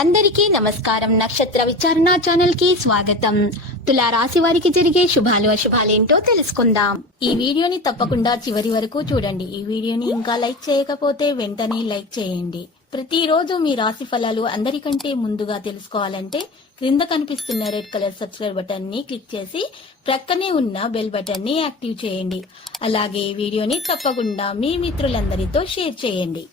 అందరికీ నమస్కారం. నక్షత్ర విచారణ ఛానల్ కి స్వాగతం. తులా రాశి వారికి జరిగే శుభాలు అశుభాలేంటో తెలుసుకుందాం. ఈ వీడియోని తప్పకుండా చివరి వరకు చూడండి. ఈ వీడియోని ఇంకా లైక్ చేయకపోతే వెంటనే లైక్ చేయండి. ప్రతిరోజు మీ రాశి ఫలాలు అందరికంటే ముందుగా తెలుసుకోవాలంటే క్రింద కనిపిస్తున్న రెడ్ కలర్ సబ్స్క్రైబ్ బటన్ ని క్లిక్ చేసి ప్రక్కనే ఉన్న బెల్ బటన్ ని యాక్టివ్ చేయండి. అలాగే ఈ వీడియోని తప్పకుండా మీ మిత్రులందరితో షేర్ చేయండి.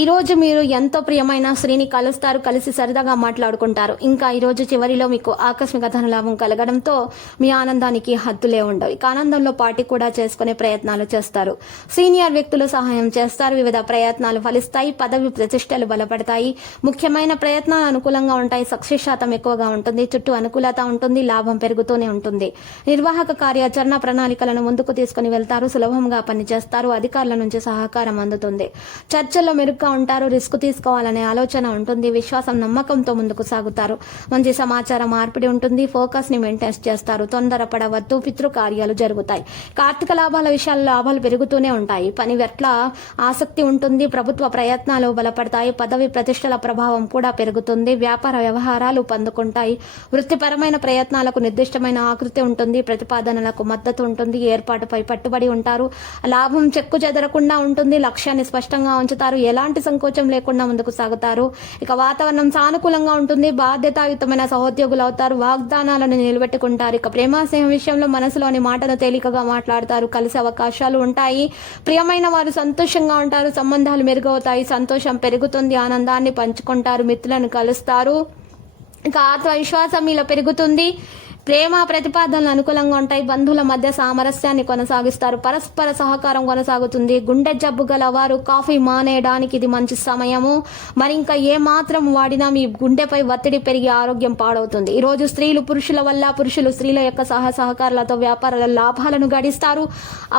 ఈ రోజు మీరు ఎంతో ప్రియమైన స్త్రీని కలుస్తారు, కలిసి సరదాగా మాట్లాడుకుంటారు. ఇంకా ఈ రోజు చివరిలో మీకు ఆకస్మిక ధనలాభం కలగడంతో మీ ఆనందానికి హద్దులే ఉండవు. ఇక ఆనందంలో పార్టీ కూడా చేసుకునే ప్రయత్నాలు చేస్తారు. సీనియర్ వ్యక్తులు సహాయం చేస్తారు. వివిధ ప్రయత్నాలు ఫలిస్తాయి. పదవి ప్రతిష్టలు బలపడతాయి. ముఖ్యమైన ప్రయత్నాలు అనుకూలంగా ఉంటాయి. సక్సెస్ శాతం ఎక్కువగా ఉంటుంది. చుట్టూ అనుకూలత ఉంటుంది. లాభం పెరుగుతూనే ఉంటుంది. నిర్వాహక కార్యాచరణ ప్రణాళికలను ముందుకు తీసుకుని వెళ్తారు. సులభంగా పనిచేస్తారు. అధికారుల నుంచి సహకారం అందుతుంది. చర్చల్లో మెరుగ్గా ఉంటారు. రిస్క్ తీసుకోవాలనే ఆలోచన ఉంటుంది. విశ్వాసం నమ్మకంతో ముందుకు సాగుతారు. మంచి సమాచార మార్పిడి ఉంటుంది. ఫోకస్ ని మెయింటైన్ చేస్తారు. తొందరపడవద్దు. పితృ కార్యాలు జరుగుతాయి. ఆర్థిక లాభాల విషయాల్లో లాభాలు పెరుగుతూనే ఉంటాయి. పని పట్ల ఆసక్తి ఉంటుంది. ప్రభుత్వ ప్రయత్నాలు బలపడతాయి. పదవి ప్రతిష్టల ప్రభావం కూడా పెరుగుతుంది. వ్యాపార వ్యవహారాలు పందుకుంటాయి. వృత్తిపరమైన ప్రయత్నాలకు నిర్దిష్టమైన ఆకృతి ఉంటుంది. ప్రతిపాదనలకు మద్దతు ఉంటుంది. ఏర్పాటుపై పట్టుబడి ఉంటారు. లాభం చెక్కు చెదరకుండా ఉంటుంది. లక్ష్యాన్ని స్పష్టంగా ఉంచుతారు. ఎలాంటి సంకోచం లేకుండా ముందుకు సాగుతారు. ఇక వాతావరణం సానుకూలంగా ఉంటుంది. బాధ్యతాయుతమైన సహోద్యోగులు అవుతారు. వాగ్దానాలను నిలబెట్టుకుంటారు. ఇక ప్రేమ స్నేహం విషయంలో మనసులోని మాటను తేలికగా మాట్లాడతారు. కలిసే అవకాశాలు ఉంటాయి. ప్రియమైన వారు సంతోషంగా ఉంటారు. సంబంధాలు మెరుగవుతాయి. సంతోషం పెరుగుతుంది. ఆనందాన్ని పంచుకుంటారు. మిత్రులను కలుస్తారు. ఇక ఆత్మవిశ్వాసం మీలో పెరుగుతుంది. ప్రేమ ప్రతిపాదనలు అనుకూలంగా ఉంటాయి. బంధువుల మధ్య సామరస్యాన్ని కొనసాగిస్తారు. పరస్పర సహకారం కొనసాగుతుంది. గుండె జబ్బు గల వారు కాఫీ మానేయడానికి ఇది మంచి సమయము. మరి ఇంకా ఏ మాత్రం వాడినా మీ గుండెపై ఒత్తిడి పెరిగి ఆరోగ్యం పాడవుతుంది. ఈ రోజు స్త్రీలు పురుషుల వల్ల, పురుషులు స్త్రీల యొక్క సహకారాలతో వ్యాపారాల లాభాలను గడిస్తారు.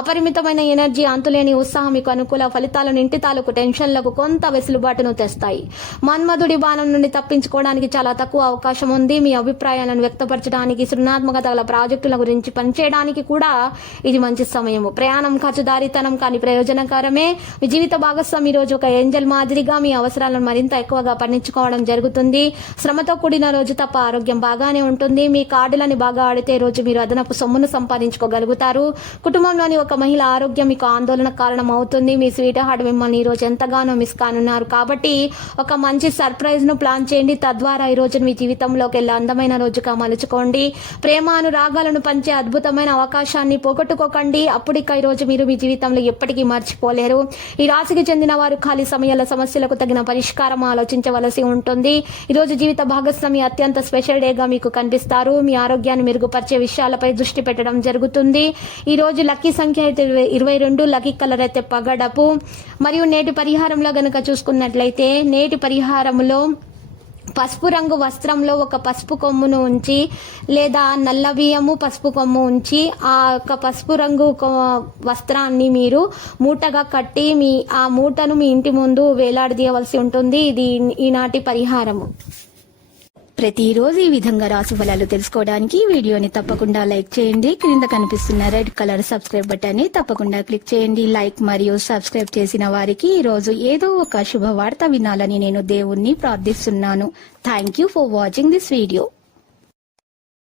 అపరిమితమైన ఎనర్జీ, అంతులేని ఉత్సాహం మీకు అనుకూల ఫలితాలను, ఇంటి తాలూకు టెన్షన్లకు కొంత వెసులుబాటును తెస్తాయి. మన్మధుడి బాణం నుండి తప్పించుకోవడానికి చాలా తక్కువ అవకాశం ఉంది. మీ అభిప్రాయాలను వ్యక్తపరచడానికి, సృజనాత్మకత గల ప్రాజెక్టుల గురించి పనిచేయడానికి కూడా ఇది మంచి సమయము. ప్రయాణం ఖర్చుదారితనం కానీ ప్రయోజనకరమే. మీ జీవిత భాగస్వామి ఈ రోజు ఒక ఏంజల్ మాదిరిగా మీ అవసరాలను మరింత ఎక్కువగా పండించుకోవడం జరుగుతుంది. శ్రమతో కూడిన రోజు తప్ప ఆరోగ్యం బాగానే ఉంటుంది. మీ కార్డులని బాగా ఆడితే రోజు మీరు అదనపు సొమ్మును సంపాదించుకోగలుగుతారు. కుటుంబంలోని ఒక మహిళ ఆరోగ్యం మీకు ఆందోళన కారణం అవుతుంది. మీ స్వీట్ హార్ట్ మిమ్మల్ని ఈ రోజు ఎంతగానో మిస్ కానున్నారు. కాబట్టి ఒక మంచి సర్ప్రైజ్ ను ప్లాన్ చేయండి. తద్వారా ఈ రోజు మీ జీవితంలోకి వెళ్ళే అందమైన రోజుగా మలుచుకోండి. ప్రేమ అనురాగాలను పంచే అద్భుతమైన అవకాశాన్ని పోగొట్టుకోకండి. అప్పుడిక ఈ రోజు మీరు మీ జీవితంలో ఎప్పటికీ మర్చిపోలేరు. ఈ రాశికి చెందిన వారు ఖాళీ సమయాల సమస్యలకు తగిన పరిష్కారం ఆలోచించవలసి ఉంటుంది. ఈ రోజు జీవిత భాగస్వామి అత్యంత స్పెషల్ డేగా మీకు కనిపిస్తారు. మీ ఆరోగ్యాన్ని మెరుగుపరిచే విషయాలపై దృష్టి పెట్టడం జరుగుతుంది. ఈ రోజు లక్కీ సంఖ్య అయితే 22, లక్కీ కలర్ అయితే పగడపు. మరియు నేటి పరిహారంలో గనక చూసుకున్నట్లయితే, నేటి పరిహారంలో పసుపు రంగు వస్త్రంలో ఒక పసుపు కొమ్మును ఉంచి, లేదా నల్ల బియ్యము పసుపు కొమ్ము ఉంచి, ఆ యొక్క పసుపు రంగు వస్త్రాన్ని మీరు మూటగా కట్టి ఆ మూటను మీ ఇంటి ముందు వేలాడదీయవలసి ఉంటుంది. ఇది ఈనాటి పరిహారము. ప్రతిరోజు ఈ విధంగా రాశి ఫలాలు తెలుసుకోవడానికి వీడియోని తప్పకుండా లైక్ చేయండి. క్రింద కనిపిస్తున్న రెడ్ కలర్ సబ్స్క్రైబ్ బటన్ ని తప్పకుండా క్లిక్ చేయండి. లైక్ మరియు సబ్స్క్రైబ్ చేసిన వారికి ఈ రోజు ఏదో ఒక శుభవార్త వినాలని నేను దేవుణ్ణి ప్రార్థిస్తున్నాను. Thank you for watching this video.